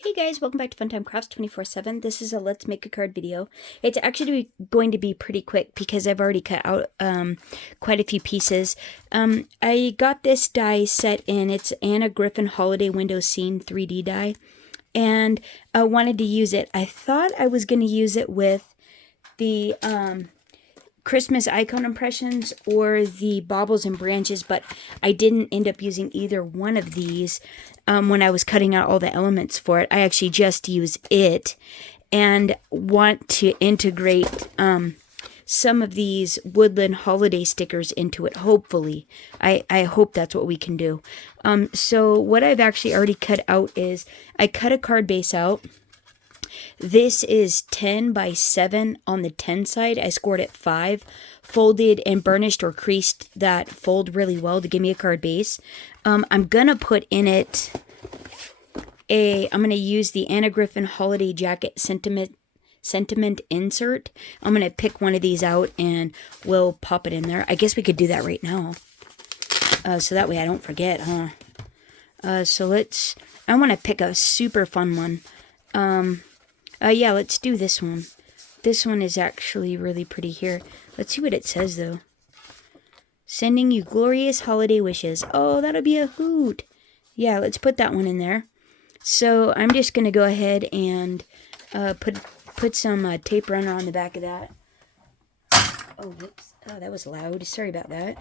Hey guys, welcome back to Funtime Crafts 24/7. This is a Let's Make a Card video. It's actually going to be pretty quick because I've already cut out quite a few pieces. I got this die set in. It's a Griffin Holiday Window Scene 3D die, and I wanted to use it. I thought I was going to use it with the Christmas icon impressions or the baubles and branches, but I didn't end up using either one of these when I was cutting out all the elements for it. I actually just use it and want to integrate some of these woodland holiday stickers into it, hopefully. I hope that's what we can do. So what I've actually already cut out is I cut a card base out. This is 10 by 7 on the 10 side. I scored it 5, folded and burnished or creased that fold really well to give me a card base. I'm going to put in it I'm going to use the Anna Griffin Holiday Jacket Sentiment insert. I'm going to pick one of these out and we'll pop it in there. I guess we could do that right now. So that way I don't forget, huh? I want to pick a super fun one. Yeah, let's do this one. This one is actually really pretty here. Let's see what it says, though. Sending you glorious holiday wishes. Oh, that'll be a hoot. Yeah, let's put that one in there. So I'm just going to go ahead and put some tape runner on the back of that. Oh, whoops. Oh, that was loud. Sorry about that.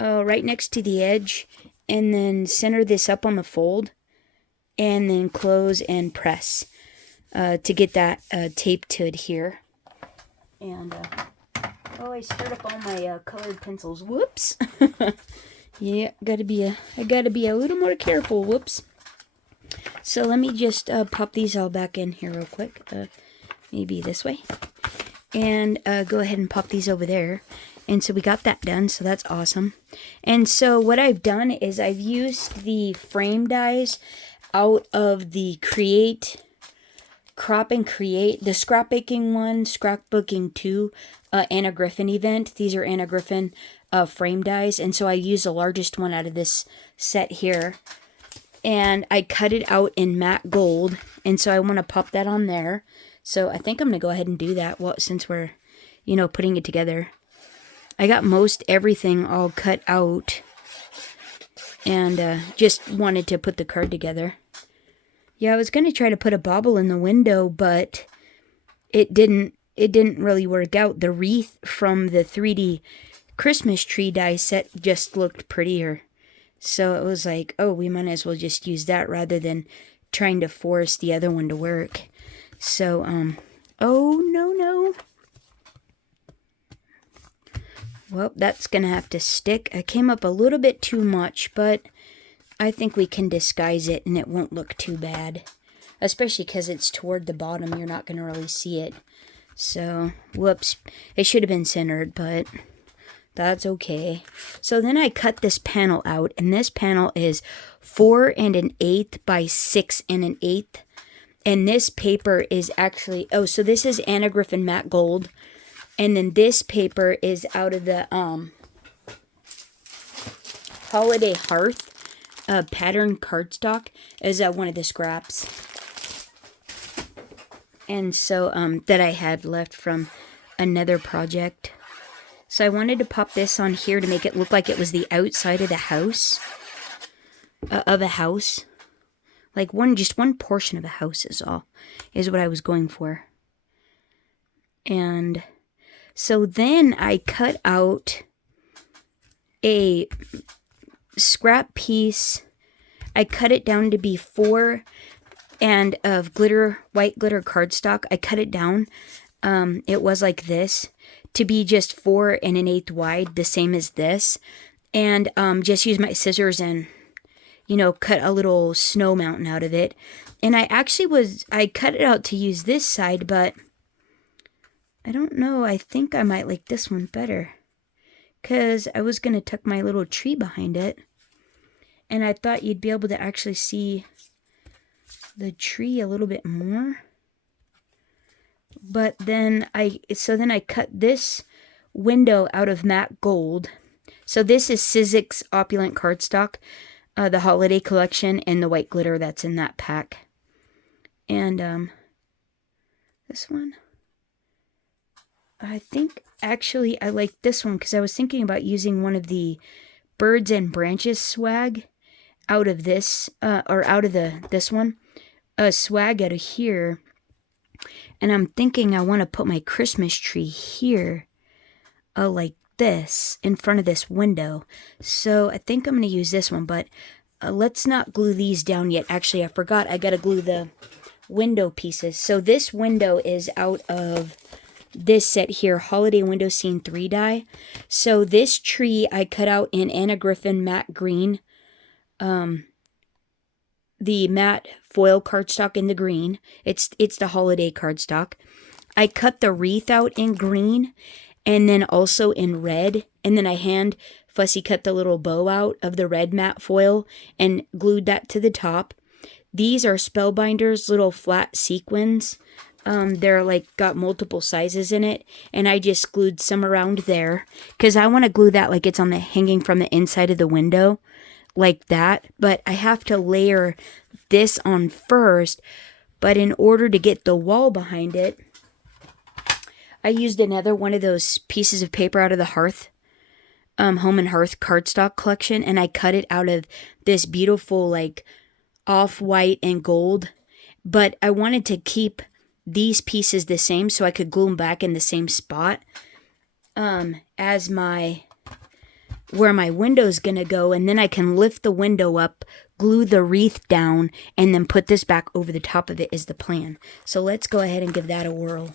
Right next to the edge. And then center this up on the fold. And then close and press. To get that tape to adhere. And, oh, I stirred up all my colored pencils. Whoops. Yeah, I gotta be a little more careful. Whoops. So let me just pop these all back in here real quick. Maybe this way. And go ahead and pop these over there. And so we got that done, so that's awesome. And so what I've done is I've used the frame dies out of the Crop and Create, the scrapbooking 1, scrapbooking 2, Anna Griffin event. These are Anna Griffin frame dies, and so I use the largest one out of this set here. And I cut it out in matte gold, and so I want to pop that on there. So I think I'm going to go ahead and do that since we're, putting it together. I got most everything all cut out, and just wanted to put the card together. Yeah, I was going to try to put a bauble in the window, but it didn't really work out. The wreath from the 3D Christmas tree die set just looked prettier. So it was like, oh, we might as well just use that rather than trying to force the other one to work. So, oh, no. Well, that's going to have to stick. I came up a little bit too much, but I think we can disguise it and it won't look too bad. Especially because it's toward the bottom, you're not going to really see it. So, whoops. It should have been centered, but that's okay. So then I cut this panel out, and this panel is 4 1/8 by 6 1/8. And this paper is actually, so this is Anna Griffin Matte Gold. And then this paper is out of the Holiday Hearth. Pattern cardstock is one of the scraps, and so that I had left from another project. So I wanted to pop this on here to make it look like it was the outside of the house, like just one portion of a house is what I was going for. And so then I cut out a scrap piece. I cut it down to be 4 and of white glitter cardstock. I cut it down. It was like this to be just 4 1/8 wide, the same as this, and just use my scissors and cut a little snow mountain out of it. And I cut it out to use this side, but I don't know. I think I might like this one better, because I was going to tuck my little tree behind it. And I thought you'd be able to actually see the tree a little bit more. But then I cut this window out of matte gold. So this is Sizzix Opulent Cardstock, the holiday collection, and the white glitter that's in that pack. And this one, I think actually I like this one because I was thinking about using one of the birds and branches swag out of this, or out of this one, swag out of here. And I'm thinking I want to put my Christmas tree here, like this, in front of this window. So I think I'm going to use this one, but let's not glue these down yet. Actually, I forgot I got to glue the window pieces. So this window is out of this set here, Holiday Window Scene 3 die. So this tree I cut out in Anna Griffin matte green, the matte foil cardstock in the green. It's the holiday cardstock. I cut the wreath out in green and then also in red, and then I hand fussy cut the little bow out of the red matte foil and glued that to the top. These are Spellbinder's little flat sequins. They're like got multiple sizes in it, and I just glued some around there because I want to glue that like it's on the hanging from the inside of the window, like that. But I have to layer this on first. But in order to get the wall behind it, I used another one of those pieces of paper out of the Hearth, Home and Hearth cardstock collection, and I cut it out of this beautiful like off-white and gold. But I wanted to keep these pieces the same so I could glue them back in the same spot as where my window's gonna go, and then I can lift the window up, glue the wreath down, and then put this back over the top of it is the plan. So let's go ahead and give that a whirl.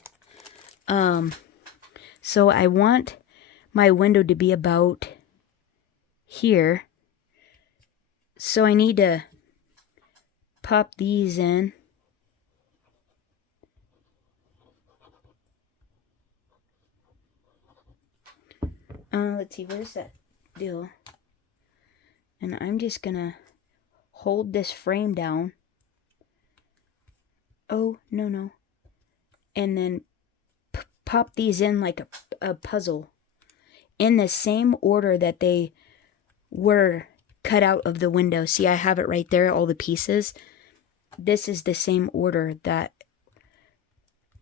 So I want my window to be about here. So I need to pop these in. Let's see, where's that deal? And I'm just gonna hold this frame down. Oh, no. And then pop these in like a puzzle in the same order that they were cut out of the window. See, I have it right there, all the pieces. This is the same order that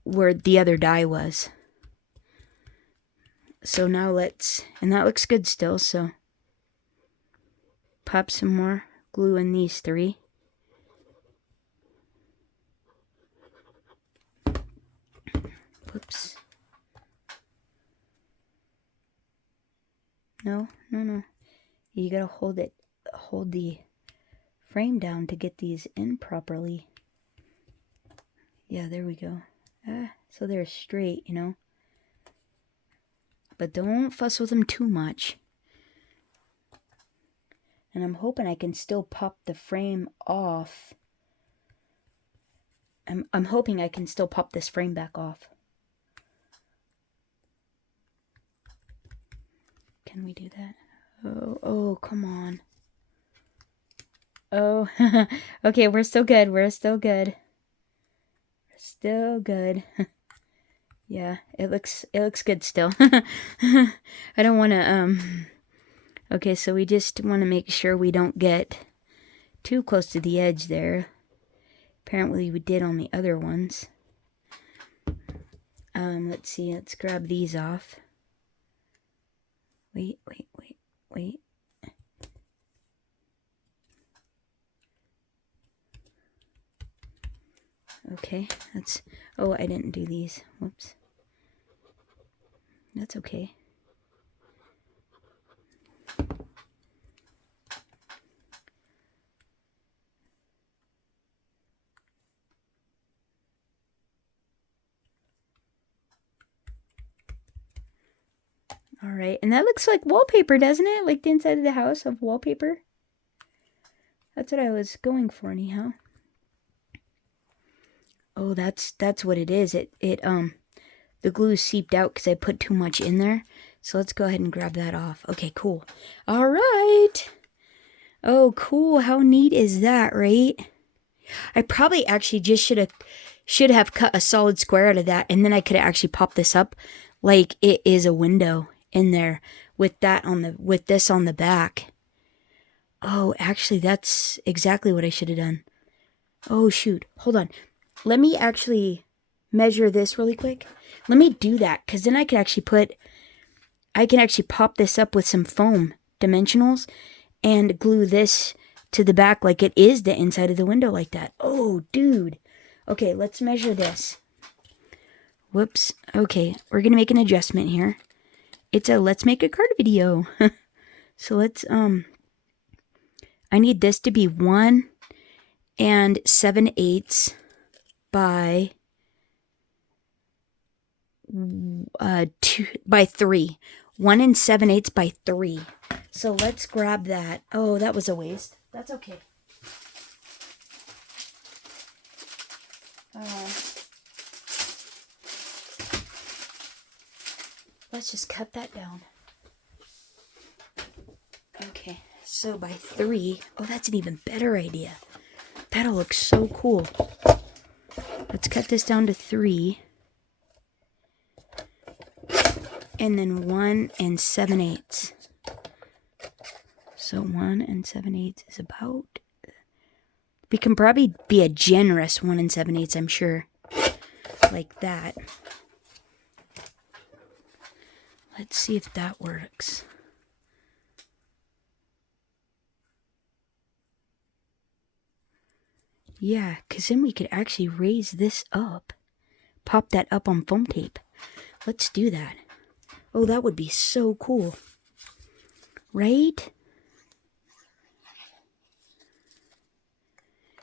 where the other die was. So now and that looks good still, so pop some more glue in these three. Whoops. No. You gotta hold the frame down to get these in properly. Yeah, there we go. So they're straight, you know. But don't fuss with them too much. And I'm hoping I can still pop the frame off. I'm hoping I can still pop this frame back off. Can we do that? Oh, come on. Oh, okay, we're still good. Yeah, it looks good still. I don't want to, okay, so we just want to make sure we don't get too close to the edge there. Apparently we did on the other ones. Let's see, let's grab these off. Wait. Okay, oh, I didn't do these. Whoops. That's okay. All right, and that looks like wallpaper, doesn't it? Like the inside of the house of wallpaper. That's what I was going for anyhow. Oh, that's what it is. The glue seeped out because I put too much in there. So let's go ahead and grab that off. Okay, cool. All right. Oh, cool. How neat is that, right? I probably actually just should have cut a solid square out of that, and then I could have actually popped this up like it is a window in there with this on the back. Oh, actually, that's exactly what I should have done. Oh, shoot. Hold on. let me actually measure this really quick. Let me do that, because then I can actually pop this up with some foam dimensionals and glue this to the back like it is the inside of the window like that. Oh, dude. Okay, let's measure this. Whoops. Okay, we're going to make an adjustment here. It's a let's make a card video. So let's, I need this to be 1 7/8 by 2 by 3. 1 7/8 by 3. So let's grab that. Oh, that was a waste. That's okay. Let's just cut that down. Okay, so by 3. Oh, that's an even better idea. That'll look so cool. Let's cut this down to 3. And then 1 7/8. So 1 7/8 is about... We can probably be a generous 1 7/8, I'm sure. Like that. Let's see if that works. Yeah, because then we could actually raise this up. Pop that up on foam tape. Let's do that. Oh, that would be so cool. Right?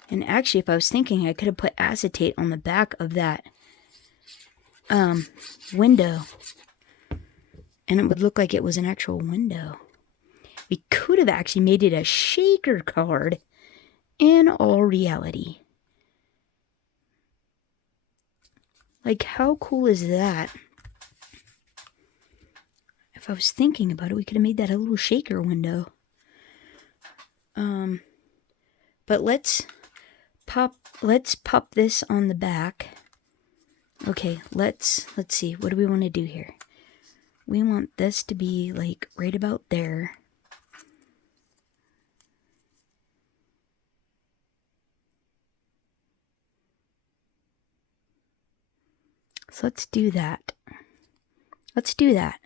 And actually, if I was thinking, I could have put acetate on the back of that window. And it would look like it was an actual window. We could have actually made it a shaker card in all reality. Like, how cool is that? If I was thinking about it, we could have made that a little shaker window. But let's pop this on the back. Okay, let's see. What do we want to do here? We want this to be like right about there. So let's do that. Let's do that.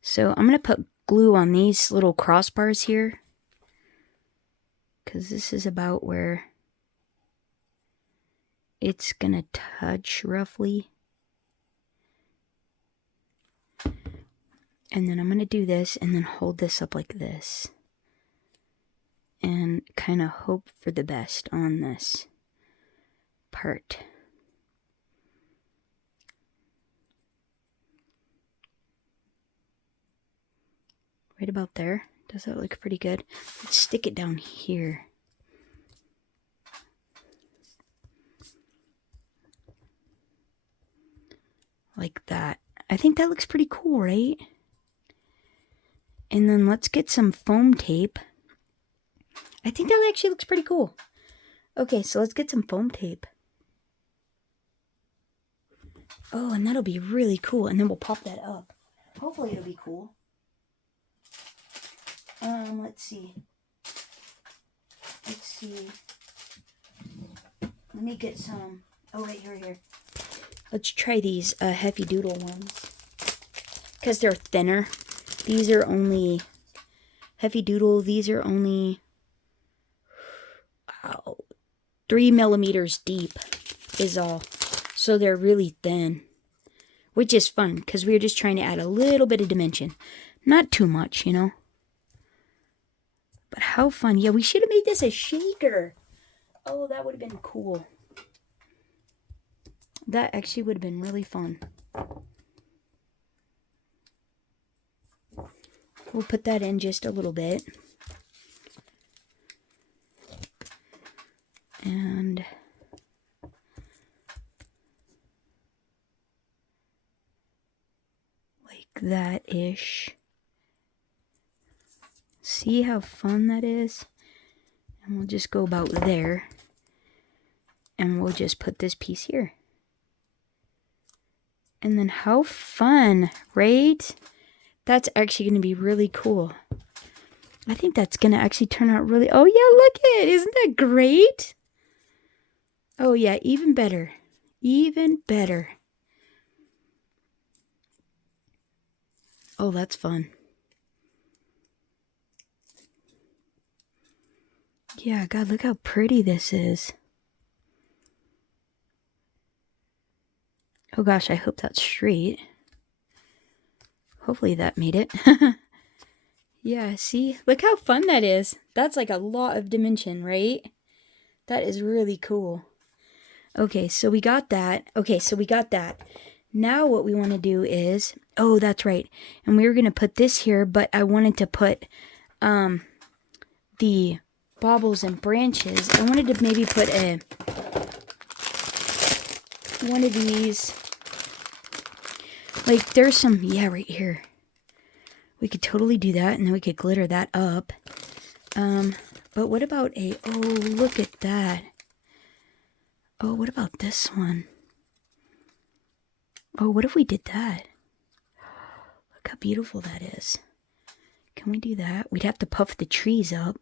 So I'm going to put glue on these little crossbars here, because this is about where it's going to touch roughly. And then I'm going to do this and then hold this up like this. And kind of hope for the best on this part. Right about there. Does that look pretty good? Let's stick it down here. Like that. I think that looks pretty cool, right? And then let's get some foam tape. I think that actually looks pretty cool. Okay, so let's get some foam tape. Oh, and that'll be really cool. And then we'll pop that up. Hopefully it'll be cool. Let's see. Let me get some. Oh, right here. Let's try these Heavy Doodle ones. Because they're thinner. These are only... Heavy Doodle, these are only... 3 millimeters deep is all. So they're really thin. Which is fun, because we were just trying to add a little bit of dimension. Not too much, you know. But how fun. Yeah, we should have made this a shaker. Oh, that would have been cool. That actually would have been really fun. We'll put that in just a little bit. And like that-ish. See how fun that is? And we'll just go about there. And we'll just put this piece here. And then how fun, right? That's actually going to be really cool. I think that's going to actually turn out really... Oh, yeah, look at it. Isn't that great? Oh yeah, even better. Even better. Oh, that's fun. Yeah, God, look how pretty this is. Oh gosh, I hope that's straight. Hopefully that made it. Yeah, see? Look how fun that is. That's like a lot of dimension, right? That is really cool. Okay, so we got that. Now what we want to do is, oh, that's right. And we were going to put this here, but I wanted to put the baubles and branches. I wanted to maybe put one of these. Like there's some, yeah, right here. We could totally do that, and then we could glitter that up. But what about oh, look at that. Oh, what about this one? Oh, what if we did that? Look how beautiful that is. Can we do that? We'd have to puff the trees up.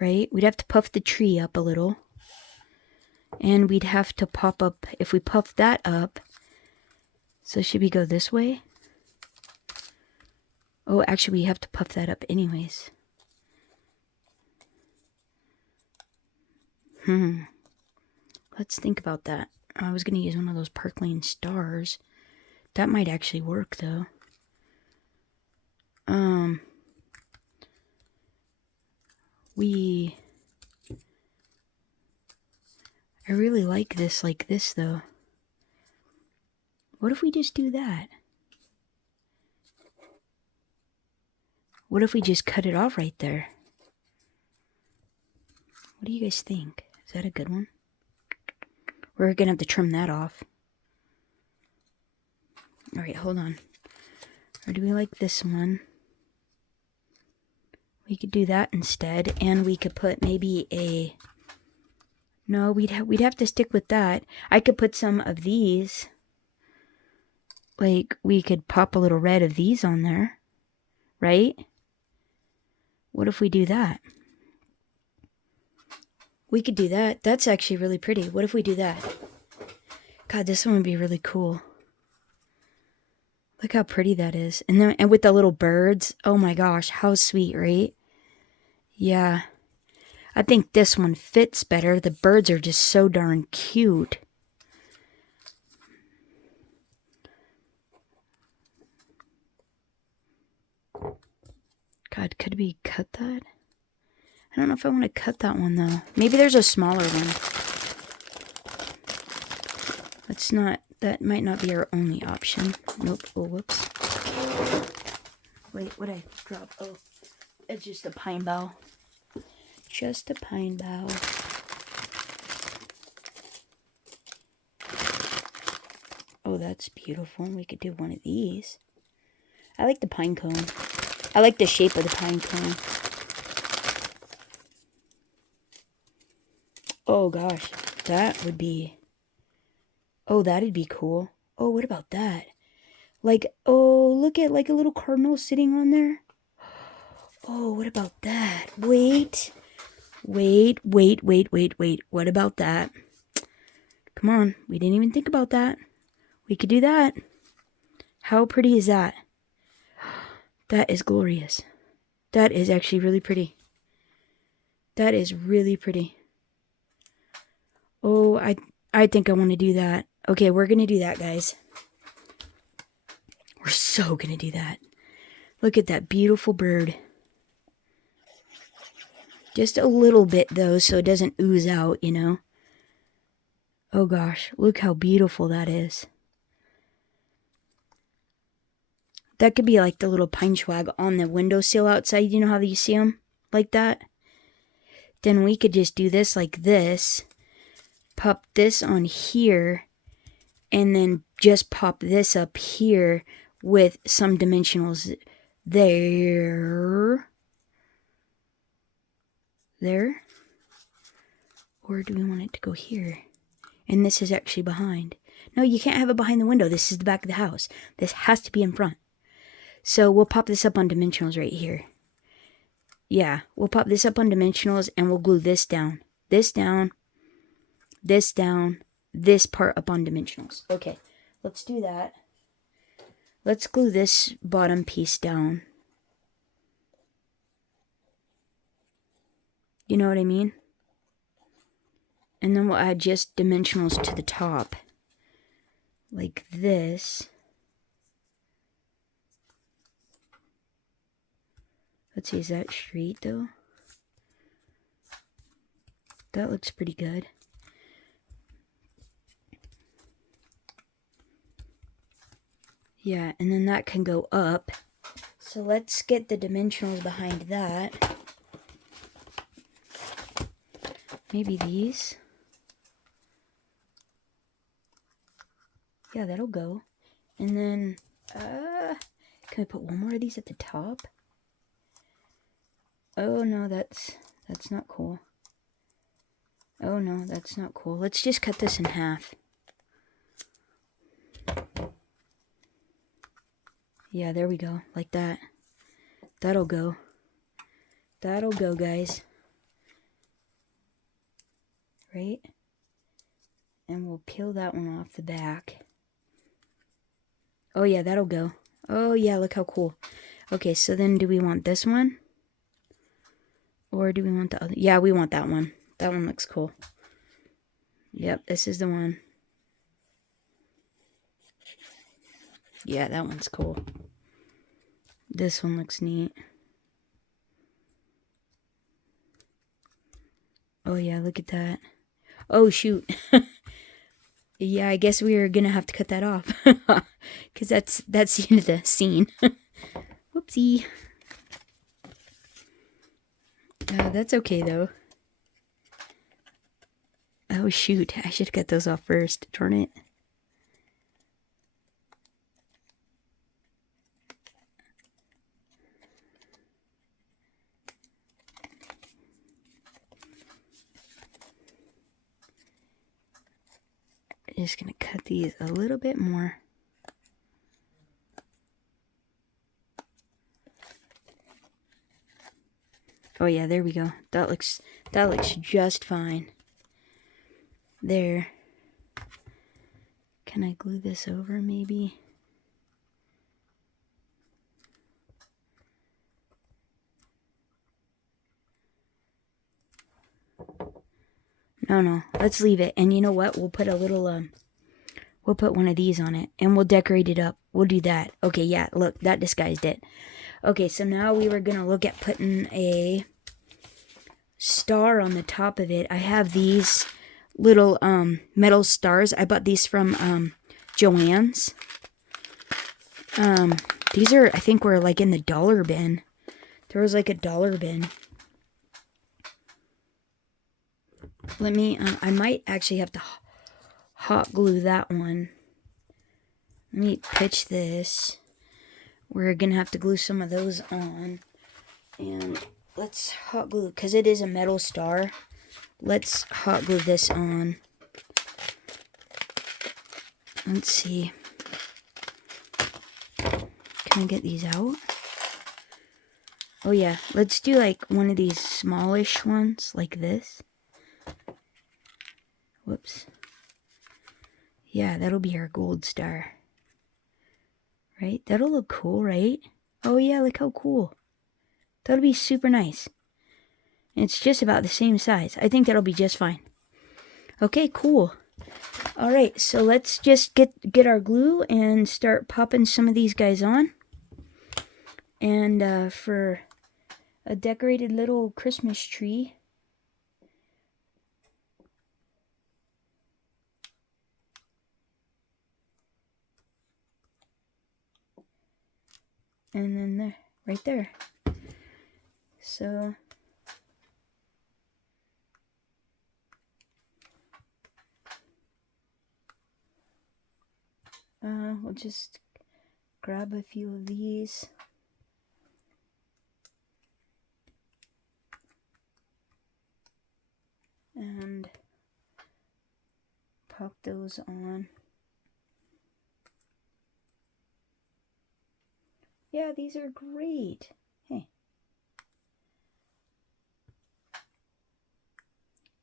Right? We'd have to puff the tree up a little. And we'd have to pop up, if we puff that up. So should we go this way? Oh, actually we have to puff that up anyways. Let's think about that. I was going to use one of those Park Lane stars. That might actually work though. I really like this though. What if we just do that? What if we just cut it off right there? What do you guys think? Is that a good one? We're gonna have to trim that off. Alright, hold on. Or do we like this one? We could do that instead, and we could put maybe a... No, we'd have to stick with that. I could put some of these. Like, we could pop a little red of these on there. Right? What if we do that? We could do that. That's actually really pretty. What if we do that? God, this one would be really cool. Look how pretty that is. And then, and with the little birds. Oh my gosh, how sweet, right? Yeah. I think this one fits better. The birds are just so darn cute. God, could we cut that? I don't know if I want to cut that one though. Maybe there's a smaller one. Let's not, that might not be our only option. Nope. Oh, whoops. Wait, what'd I drop? Oh, it's just a pine bough. Just a pine bough. Oh, that's beautiful. We could do one of these. I like the pine cone. I like the shape of the pine cone. Oh gosh, that would be... Oh, that'd be cool. Oh, what about that? Like, oh, look at like a little cardinal sitting on there. Oh, what about that? Wait. What about that? Come on, we didn't even think about that. We could do that. How pretty is that? That is glorious. That is actually really pretty. That is really pretty. Oh, I think I want to do that. Okay, we're going to do that, guys. We're so going to do that. Look at that beautiful bird. Just a little bit, though, so it doesn't ooze out, you know. Oh, gosh. Look how beautiful that is. That could be like the little pine swag on the windowsill outside. You know how you see them? Like that? Then we could just do this like this. Pop this on here. And then just pop this up here with some dimensionals there. There. Or do we want it to go here? And this is actually behind. No, you can't have it behind the window. This is the back of the house. This has to be in front. So we'll pop this up on dimensionals right here. Yeah, we'll pop this up on dimensionals and we'll glue this down. This down. this down, this part up on dimensionals. Okay, let's do that. Let's glue this bottom piece down. You know what I mean? And then we'll add just dimensionals to the top. Like this. Let's see, is that straight though? That looks pretty good. Yeah, and then that can go up. So let's get the dimensionals behind that. Maybe these. Yeah, that'll go. And then, can we put one more of these at the top? Oh no, that's not cool. Oh no, that's not cool. Let's just cut this in half. Yeah, there we go. Like that. That'll go. That'll go, guys. Right? And we'll peel that one off the back. Oh yeah, that'll go. Oh yeah, look how cool. Okay, so then do we want this one? Or do we want the other? Yeah, we want that one. That one looks cool. Yep, this is the one. Yeah, that one's cool. This one looks neat. Oh yeah, look at that. Oh shoot. Yeah, I guess we are gonna have to cut that off. Because that's the end of the scene. Whoopsie. That's okay though. Oh shoot, I should cut those off first. Darn it. Just gonna cut these a little bit more. Oh yeah, there we go. That looks just fine. There. Can I glue this over maybe? No, let's leave it. And you know what? We'll put a little, we'll put one of these on it. And we'll decorate it up. We'll do that. Okay, yeah, look, that disguised it. Okay, so now we were going to look at putting a star on the top of it. I have these little, metal stars. I bought these from, Joann's. These are, I think, were like in the dollar bin. There was like a dollar bin. Let me, I might actually have to hot glue that one. Let me pitch this. We're gonna have to glue some of those on. And let's hot glue, because it is a metal star. Let's hot glue this on. Let's see. Can I get these out? Oh yeah, let's do like one of these smallish ones, like this. Whoops. Yeah, that'll be our gold star. Right? That'll look cool, right? Oh yeah, look how cool. That'll be super nice. And it's just about the same size. I think that'll be just fine. Okay, cool. Alright, so let's just get our glue and start popping some of these guys on. And for a decorated little Christmas tree. And then there, right there. So we'll just grab a few of these. And pop those on. Yeah, these are great. Hey.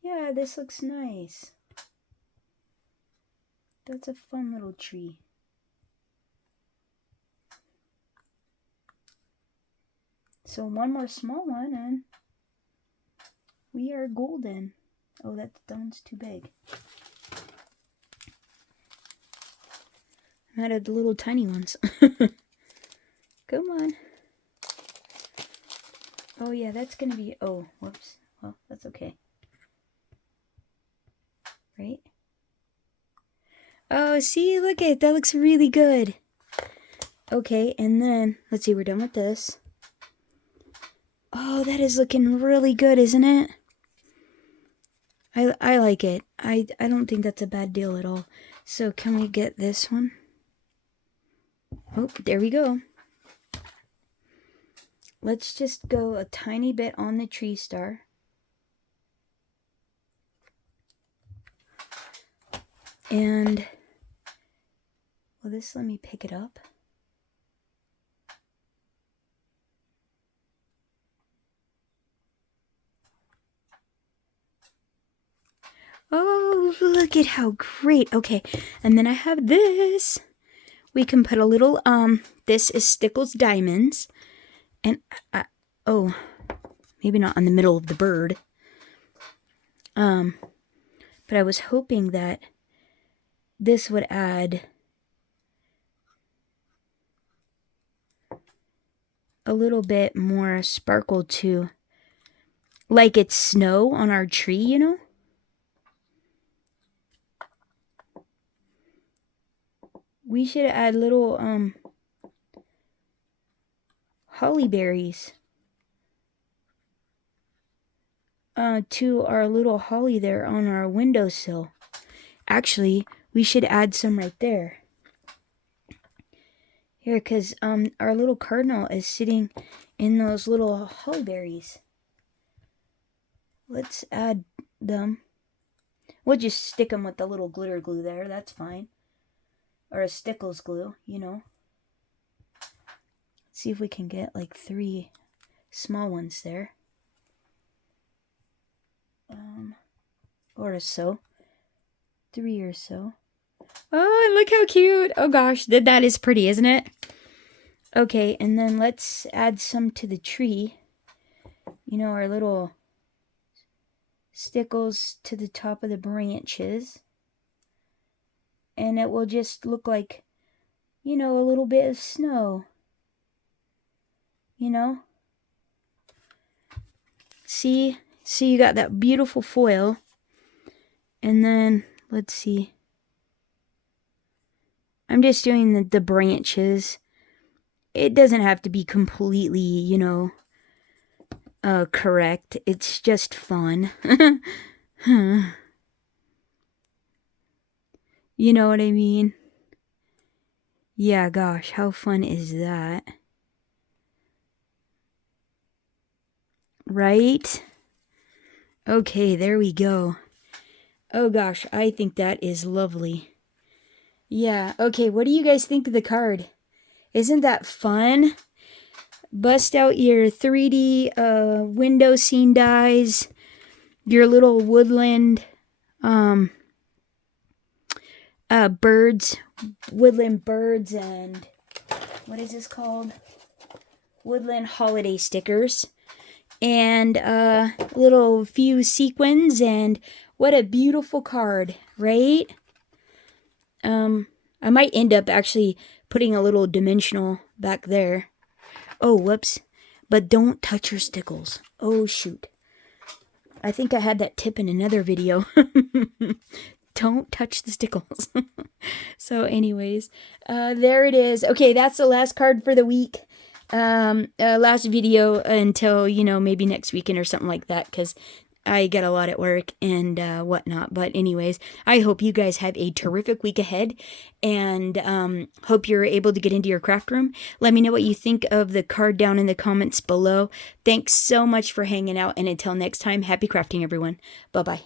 Yeah, this looks nice. That's a fun little tree. So one more small one and we are golden. Oh, that one's too big. I added the little tiny ones. Come on. Oh yeah, that's gonna be, oh, whoops. Well, that's okay. Right? Oh, see, look at it. That looks really good. Okay, and then, let's see, we're done with this. Oh, that is looking really good, isn't it? I like it. I don't think that's a bad deal at all. So can we get this one? Oh, there we go. Let's just go a tiny bit on the tree star. And, will this let me pick it up? Oh, look at how great. Okay, and then I have this. We can put a little, this is Stickles Diamonds. And, oh, maybe not on the middle of the bird. But I was hoping that this would add a little bit more sparkle to, like it's snow on our tree, you know? We should add little, holly berries to our little holly there on our windowsill. Actually, we should add some right there. Here, because our little cardinal is sitting in those little holly berries. Let's add them. We'll just stick them with the little glitter glue there. That's fine. Or a Stickles glue, you know. Let's see if we can get like 3 small ones there. Or so. 3 or so. Oh, look how cute. Oh gosh, that is pretty, isn't it? Okay, and then let's add some to the tree. You know, our little stickles to the top of the branches. And it will just look like, you know, a little bit of snow. You know? See? See, you got that beautiful foil. And then, let's see. I'm just doing the branches. It doesn't have to be completely, you know, correct. It's just fun. You know what I mean? Yeah, gosh, how fun is that? Right? Okay, there we go. Oh gosh, I think that is lovely. Yeah, okay, what do you guys think of the card? Isn't that fun? Bust out your 3D window scene dies, your little woodland birds, woodland birds, and what is this called? Woodland holiday stickers, and little few sequins, and what a beautiful card, right? I might end up actually putting a little dimensional back there. Oh, whoops. But don't touch your stickles. Oh, shoot. I think I had that tip in another video. Don't touch the stickles. So anyways, there it is. Okay, that's the last card for the week. Last video until, you know, maybe next weekend or something like that, because I get a lot at work and whatnot. But anyways, I hope you guys have a terrific week ahead, and hope you're able to get into your craft room. Let me know what you think of the card down in the comments below. Thanks so much for hanging out, and until next time, happy crafting, everyone. Bye-bye.